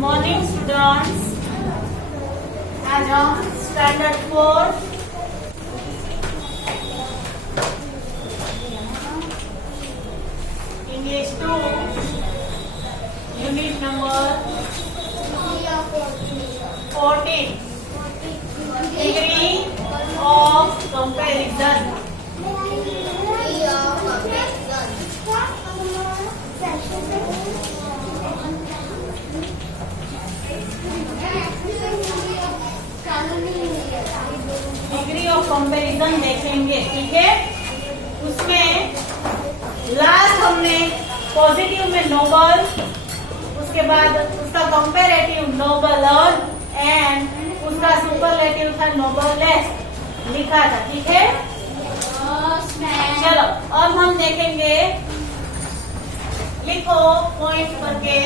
Morning students, आज हम standard 4 English 2 unit number 14 degree of comparison. Degree of comparison देखेंगे, ठीक है। उसमें लास्ट हमने पॉजिटिव में नोबल, उसके बाद उसका कंपैरेटिव नोबल और एंड उसका सुपरलेटिव था नोबलेस लिखा था, ठीक है। चलो अब हम देखेंगे, लिखो पॉइंट करके।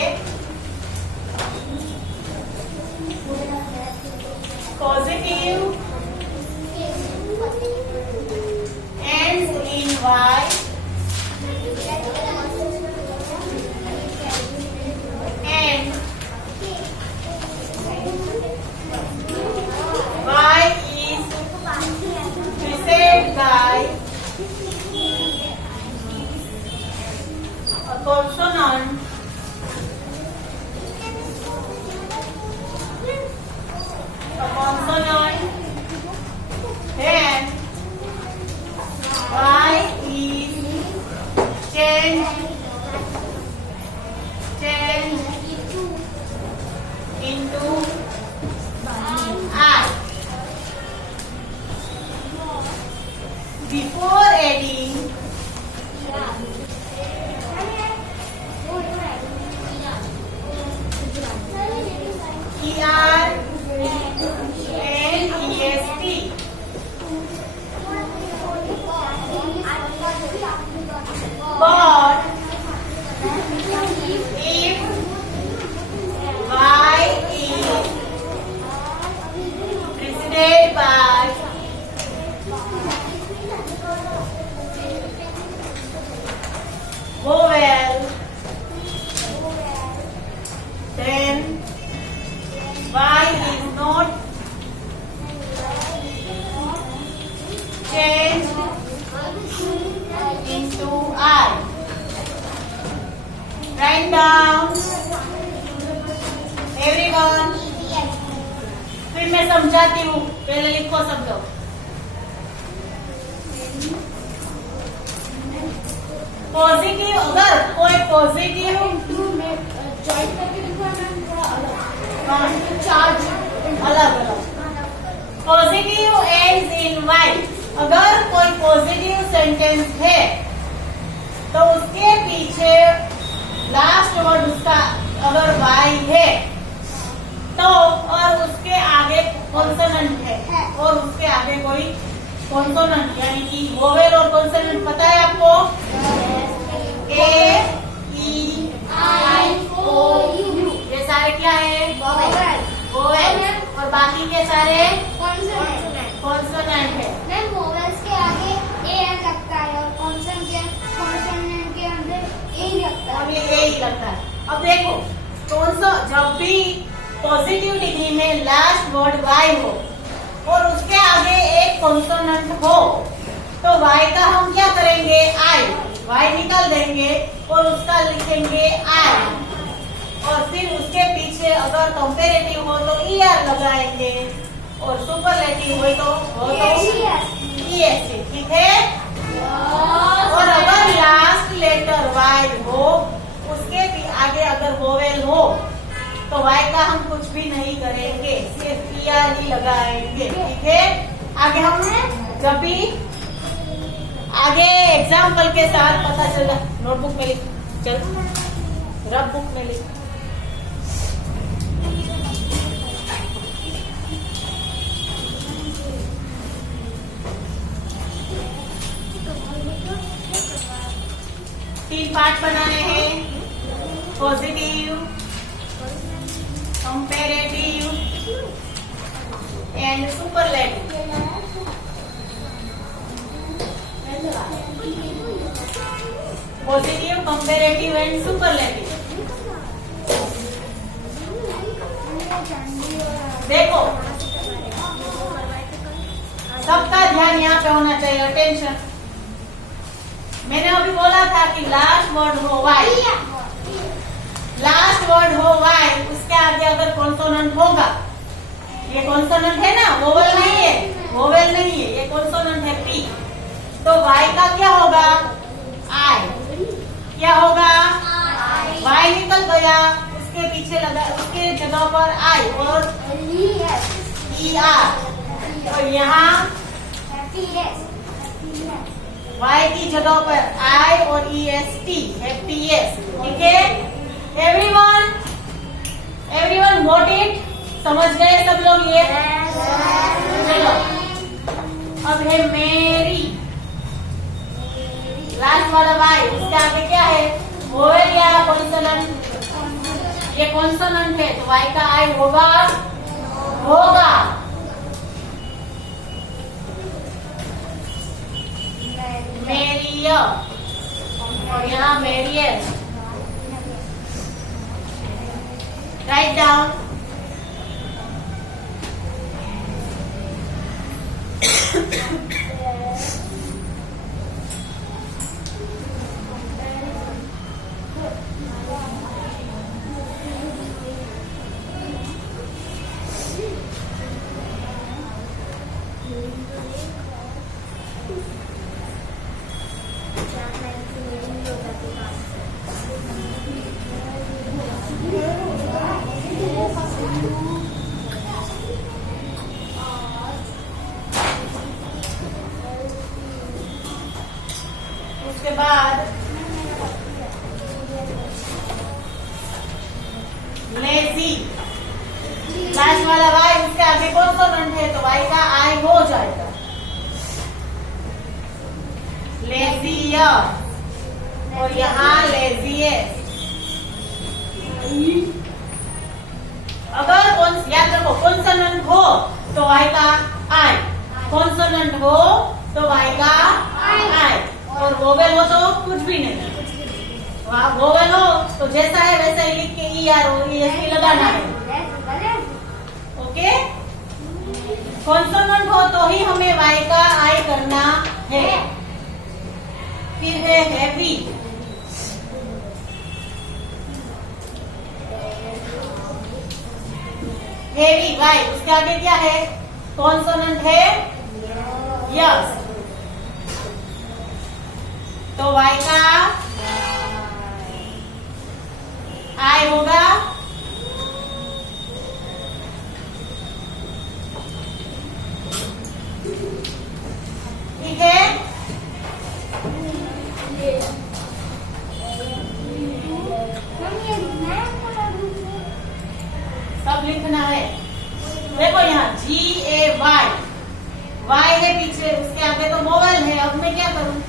Positive ends in Y and Y is preceded by a consonant then Y is changed into I. Before adding ER and EST, but if Y is preceded by vowel, then Y is not changed into I. Write down everyone. फिर मैं समझाती हूँ, पहले लिखो सब लोग। Positive, अगर कोई पॉजिटिव ज्वाइन करके लिखो अलग चार्ज अलग पॉजिटिव एंड्स इन वाई, अगर कोई पॉजिटिव सेंटेंस है तो उसके पीछे लास्ट वर्ड उसका अगर वाई है तो, और उसके आगे कॉन्सोनेंट है और उसके आगे कोई कॉन्सोनेंट यानी कि वोवेल और कॉन्सोनेंट पता है आपको? ए, ई, आई, ओ, यू, ये सारे क्या है? वोवेल। और बाकी के सारे कॉन्सोनेंट है। मैम वोवेल्स के आगे ए लगता है और कॉन्सोनेंट के अंदर ए लगता है। और ये ए ही लगता है। अब देखो, जब भी पॉजिटिव डिग्री में लास्ट वर्ड वाई हो और उसके आगे एक कॉन्सोनेंट हो तो वाई का हम क्या करेंगे? आई, वाई निकाल देंगे और उसका लिखेंगे आई। और फिर उसके पीछे अगर कंपैरेटिव हो तो ईआर लगाएंगे और सुपरलेटिव हो तो ईएसटी, ठीक है। और अगर लास्ट लेटर वाई हो उसके भी आगे अगर वोवेल हो तो वाई का हम कुछ भी नहीं करेंगे, सिर्फ ईआर ही लगाएंगे, ठीक है। आगे हम जब भी आगे एग्जाम्पल के साथ पता चला, नोटबुक में लिख, चल रब बुक में लिख। तीन पार्ट बनाने हैं, positive, comparative and superlative. Positive, comparative and superlative. देखो, सबका ध्यान यहाँ पे होना चाहिए, अटेंशन। मैंने अभी बोला था कि लास्ट वर्ड हो वाई, लास्ट वर्ड हो वाई, उसके आगे अगर कॉन्सोनेंट होगा, ये कॉन्सोनेंट है ना, वोवेल नहीं है, वोवेल नहीं है, ये कॉन्सोनेंट है पी, तो वाई का क्या होगा? आई। क्या होगा? वाई निकल गया, उसके पीछे लगा, उसके जगह पर आई और ई आर, और यहाँ वाई की जगह पर आई और ई एस टी, हैप्पीएस। ठीक है एवरीवन, एवरीवन गॉट इट? समझ गए सब लोग ये? चलो अब है मेरी, लास्ट वाला वाई, उसके आगे क्या है? वोवेल या कॉन्सोनेंट? ये कॉन्सोनेंट है तो वाई का आई होगा, होगा। मेरिय और यहाँ मेरियस। Write down. उसके बाद लेजी, लास्ट वाला वाई, उसके आगे कॉन्सोनेंट है तो वाई का आई हो जाएगा। लेजियस और यहाँ लेजियस। अगर याद रखो, कॉन्सोनेंट हो तो वाई का आई, कॉन्सोनेंट हो तो वाई का आई, और वोवेल हो तो कुछ भी नहीं। वोवेल हो तो जैसा है वैसा ही लिख के E R O E S T लगाना है। ओके, कॉन्सोनेंट हो तो ही हमें वाई का आई करना है। फिर है हैवी, हेवी वाई, उसके आगे क्या है? कॉन्सोनेंट है यस, तो वाई का आई होगा ठीक है। सब लिखना है। देखो यहाँ जी ए वाई, वाई है पीछे, उसके आगे तो वोवेल है। अब मैं क्या करूं?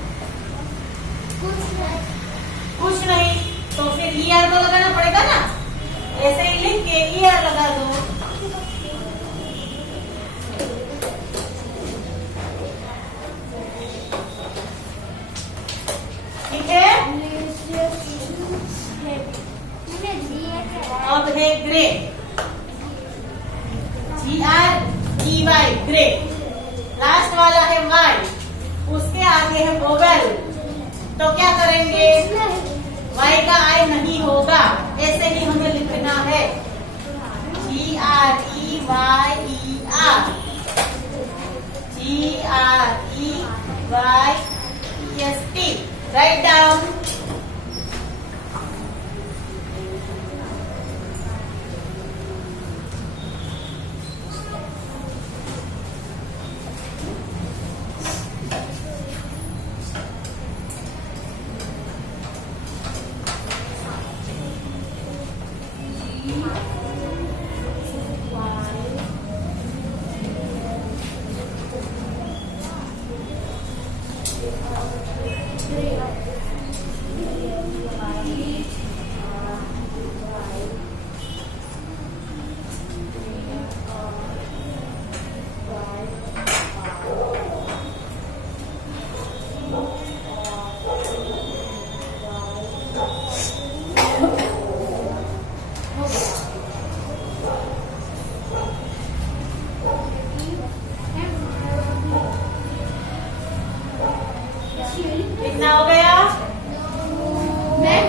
कुछ नहीं, तो फिर ई आर तो लगाना पड़ेगा ना, ऐसे ही लिख के ई आर लगा दो। ठीक है, अब है grey, G R E Y, grey. Last वाला है वाई, उसके आगे है वोवेल, तो क्या करेंगे? वाई का आई नहीं होगा, ऐसे ही हमें लिखना है G R E Y E R, G R E Y E S T. Right down.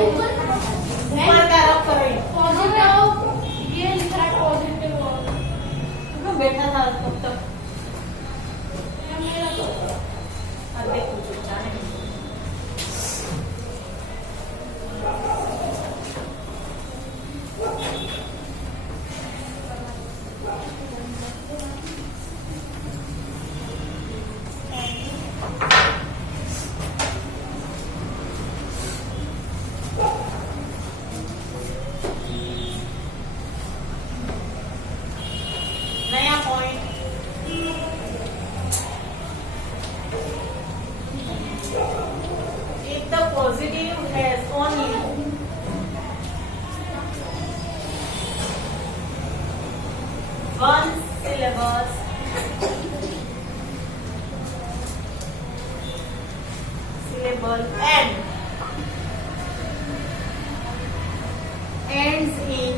ऊपर का रख करो ये लिख रहा है पॉजिटिव बैठा था तब तक मेरा तो अरे कुछ जाने नया point if the positive has only one syllabus syllable and ends in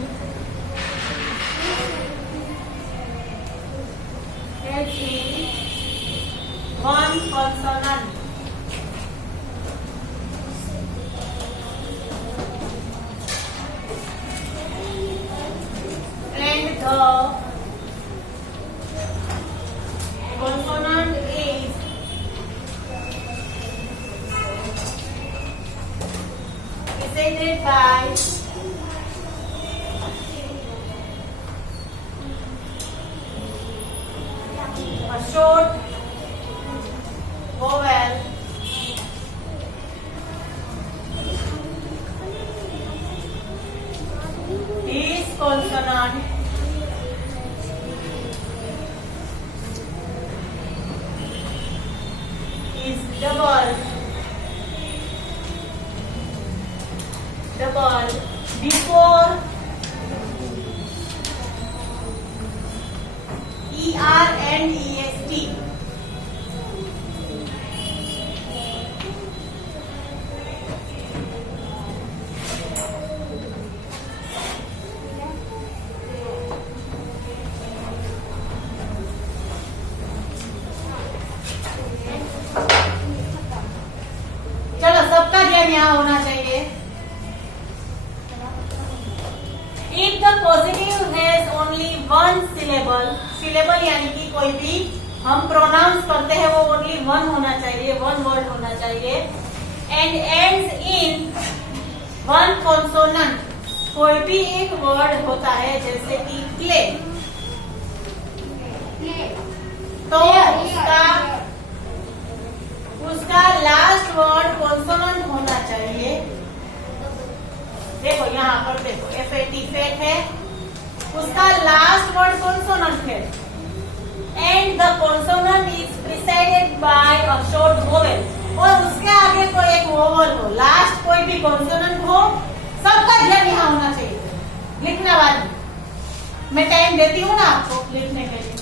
one consonant. And the consonant is preceded by a short vowel this consonant is double before ER and EST. चलो सबका ध्यान यहाँ होना चाहिए. If the positive has only one syllable, syllable यानी कि कोई भी हम प्रोनाउंस करते हैं वो only one होना चाहिए, one word होना चाहिए, and ends in one consonant, कोई भी एक वर्ड होता है जैसे कि play, तो उसका लास्ट वर्ड कॉन्सोनेंट होना चाहिए. देखो यहाँ पर देखो FAT फेट है, उसका लास्ट वर्ड कॉन्सोनेंट है and the consonant is presided bye a short vowel, और उसके आगे कोई एक वोवेल हो, लास्ट कोई भी कॉन्सोनेंट हो. सबका ध्यान यहाँ होना चाहिए. लिखना वाली मैं टाइम देती हूँ ना आपको लिखने के लिए.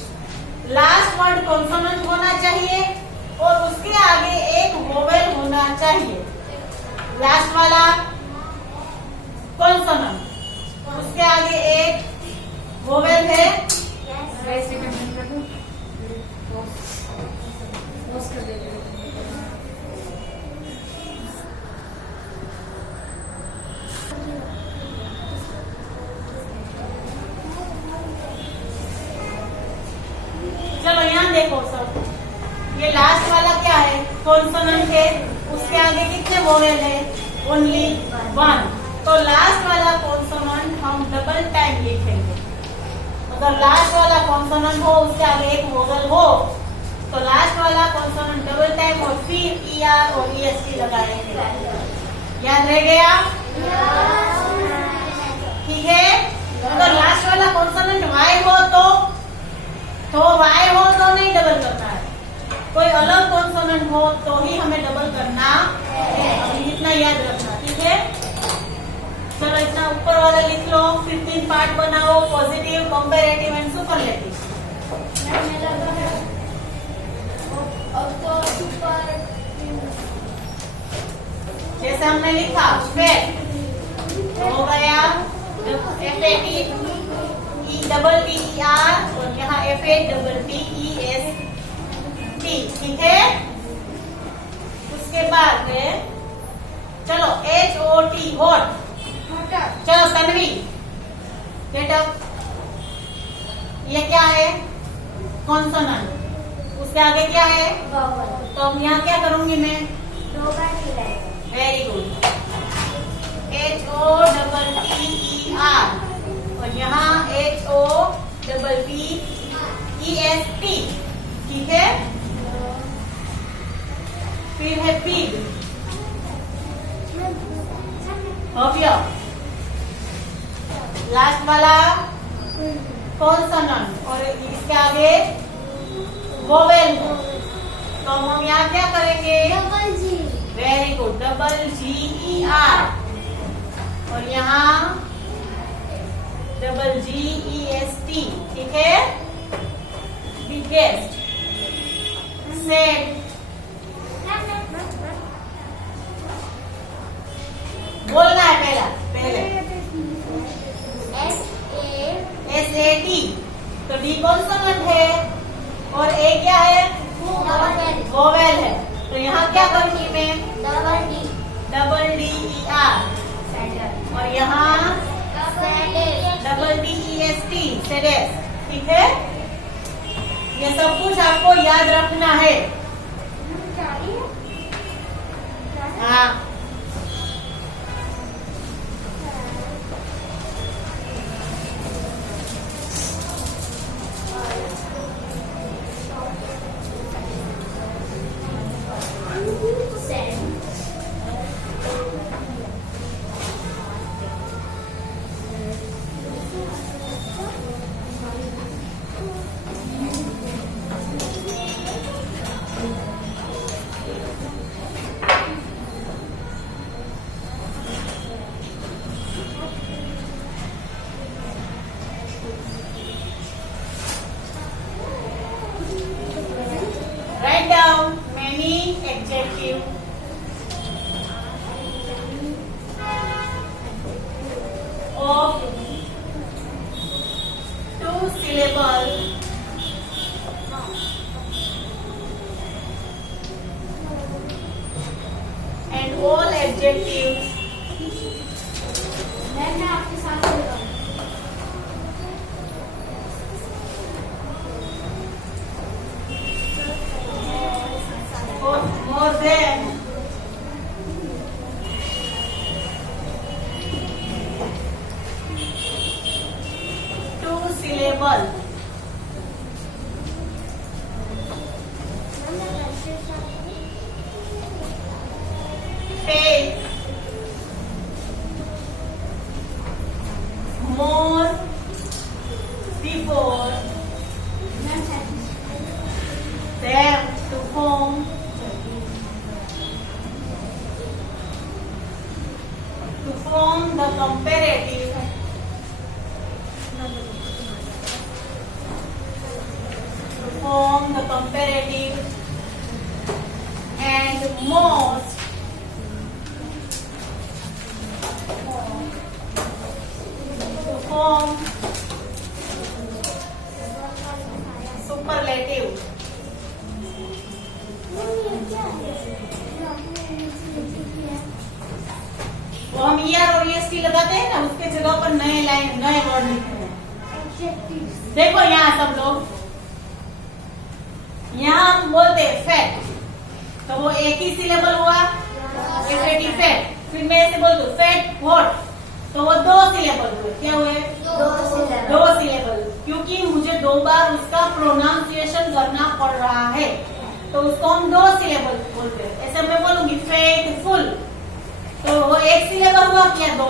लास्ट वर्ड कॉन्सोनेंट होना चाहिए और उसके आगे एक वोवेल होना चाहिए. लास्ट वाला कॉन्सोनेंट, उसके आगे एक वोवेल है. चलो यहाँ देखो सब, ये लास्ट वाला क्या है, कॉन्सोनेंट है, उसके आगे कितने वोवेल है, ओनली वन. तो लास्ट वाला कॉन्सोनेंट हम डबल टाइम लिखेंगे. अगर लास्ट वाला कॉन्सोनेंट हो उसके आगे एक वोवेल हो तो लास्ट वाला कॉन्सोनेंट डबल टाइम और फिर ER और EST लगाएंगे. याद रह गया? ठीक है. अगर लास्ट वाला कॉन्सोनेंट Y हो तो Y हो तो नहीं डबल करना है, कोई अलग कॉन्सोनेंट हो तो ही हमें डबल करना है. अभी इतना याद रखना. ठीक है. चलो इतना ऊपर वाला लिख लो. 15 पार्ट बनाओ, पॉजिटिव, कंपैरेटिव एंड सुपरलेटिव. जैसे हमने लिखा फेट हो गया FAT ETTER और यहाँ FATTEST. ठीक है. उसके बाद चलो HOT हॉट। मोटर। चलो तन्वी गेट अप। ये क्या है? कॉन्सोनेंट। उसके आगे क्या है? वोवेल। तो अब यहाँ क्या करूंगी मैं? दो बार मिलाएंगे। Very good. HOTTER और यहाँ HOPPEST। ठीक है। फिर है पिग। हो गया। लास्ट वाला कॉन्सोनेंट और इसके आगे वोवेल। तो हम यहाँ क्या करेंगे? डबल जी। Very good. GER और यहाँ GEST। ठीक है। बिगेस्ट। सेड। बोलना है पहले SAT। तो D कॉन्सोनेंट है और A क्या है? वोवेल है। तो यहाँ क्या करूंगी मैं? DER और यहाँ DEST सेडेस। ठीक है। ये सब कुछ आपको याद रखना है। हाँ। Write down many adjectives of 2 syllables and all adjectives मैं आपके साथ बोलूँगा। more than 2 syllables. Take more before them to form the comparative and most to form superlative. वो हम ER और EST लगाते हैं ना, उसके जगह पर नए वर्ड लिखते हैं। देखो यहाँ सब लोग, यहाँ हम बोलते हैं फैट, तो वो एक ही सिलेबल हुआ, फैटी फैट। फिर मैं ऐसे बोल दूं फैट व्हाट, तो वो 2 सिलेबल हुए। क्या हुए? 2 सिलेबल। क्योंकि मुझे 2 बार उसका प्रोनाउंसिएशन करना पड़ रहा है, तो उसको हम 2 सिलेबल बोलते हैं। ऐसे मैं बोलूंगी फेथफुल, तो वो 1 सिलेबल हुआ क्या? 2।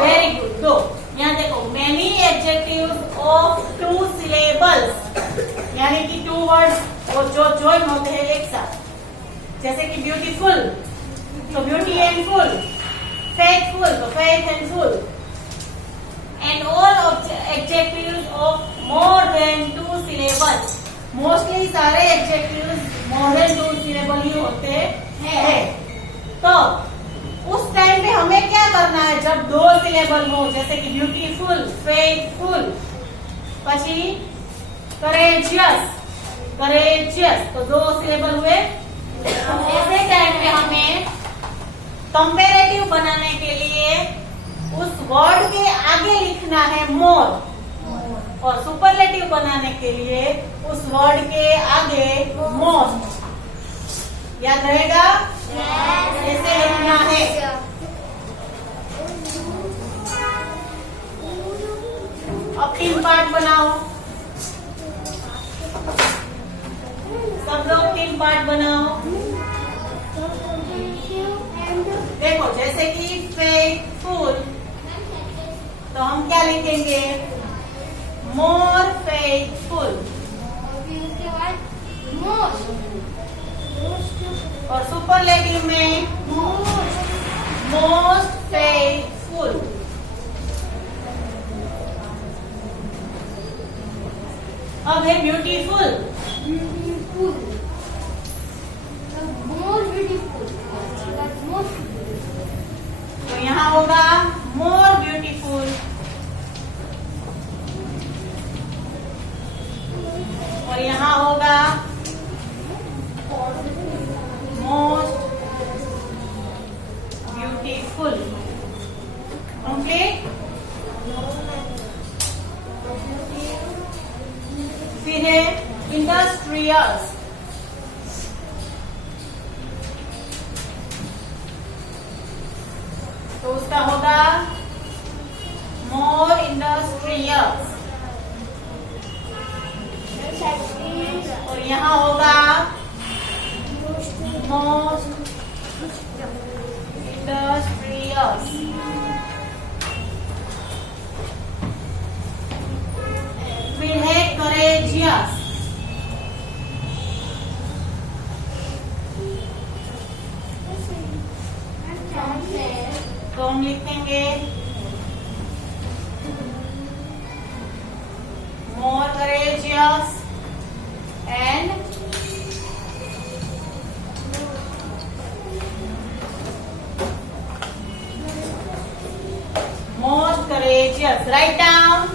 Very good, 2। यहाँ देखो मेनी एडजेक्टिव्स ऑफ 2 सिलेबल्स, यानी कि 2 वर्ड्स वो जो ज्वाइन होते हैं एक साथ। जैसे कि ब्यूटीफुल तो ब्यूटी एंड फुल, फेथफुल तो faith and full, and all adjectives of more than 2 syllables. Mostly सारे एडजेक्टिव्स मोर देन 2 सिलेबल ही होते हैं। तो उस टाइम पे हमें क्या करना है? जब 2 सिलेबल हो, जैसे कि ब्यूटीफुल, फेथफुल, पची करेजियस, तो 2 सिलेबल हुए। तो ऐसे टाइम पे हमें कंपेरेटिव बनाने के लिए उस वर्ड के आगे लिखना है मोर, और सुपरलेटिव बनाने के लिए उस वर्ड के आगे मोस्ट। याद रहेगा? ऐसे लिखना है। अब 3 पार्ट बनाओ, सब लोग 3 पार्ट बनाओ। देखो, जैसे कि फेथफुल, तो हम क्या लिखेंगे? मोर फेथफुल। और सुपरलेटिव में मोस्ट फेथफुल। अब है ब्यूटीफुल। तो यहाँ होगा मोर ब्यूटीफुल, और यहाँ होगा मोस्ट ब्यूटीफुल। कंप्लीट। फिर है इंडस्ट्रियस। तो उसका होगा मोर इंडस्ट्रियस, और यहाँ होगा मोस्ट इंडस्ट्रियस। फिर है करेजियस। तो हम लिखेंगे more courageous and most courageous. Right down.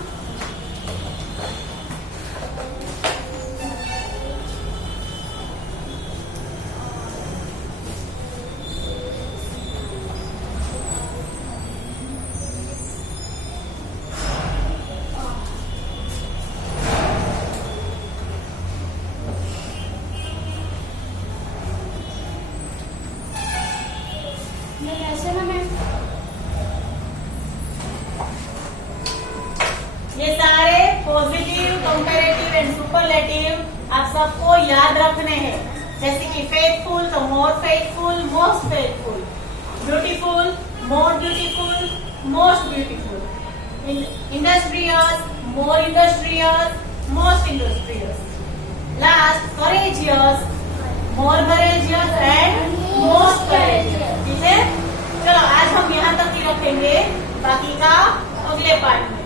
ये सारे पॉजिटिव, कंपैरेटिव एंड सुपरलेटिव आप सबको याद रखने हैं। जैसे कि फेथफुल तो more faithful, most faithful. Beautiful, more beautiful, most beautiful. Industrious, more industrious, most industrious. Last courageous, more courageous and most courageous. ठीक है, चलो आज हम यहाँ तक ही रखेंगे, बाकी का अगले पार्ट में।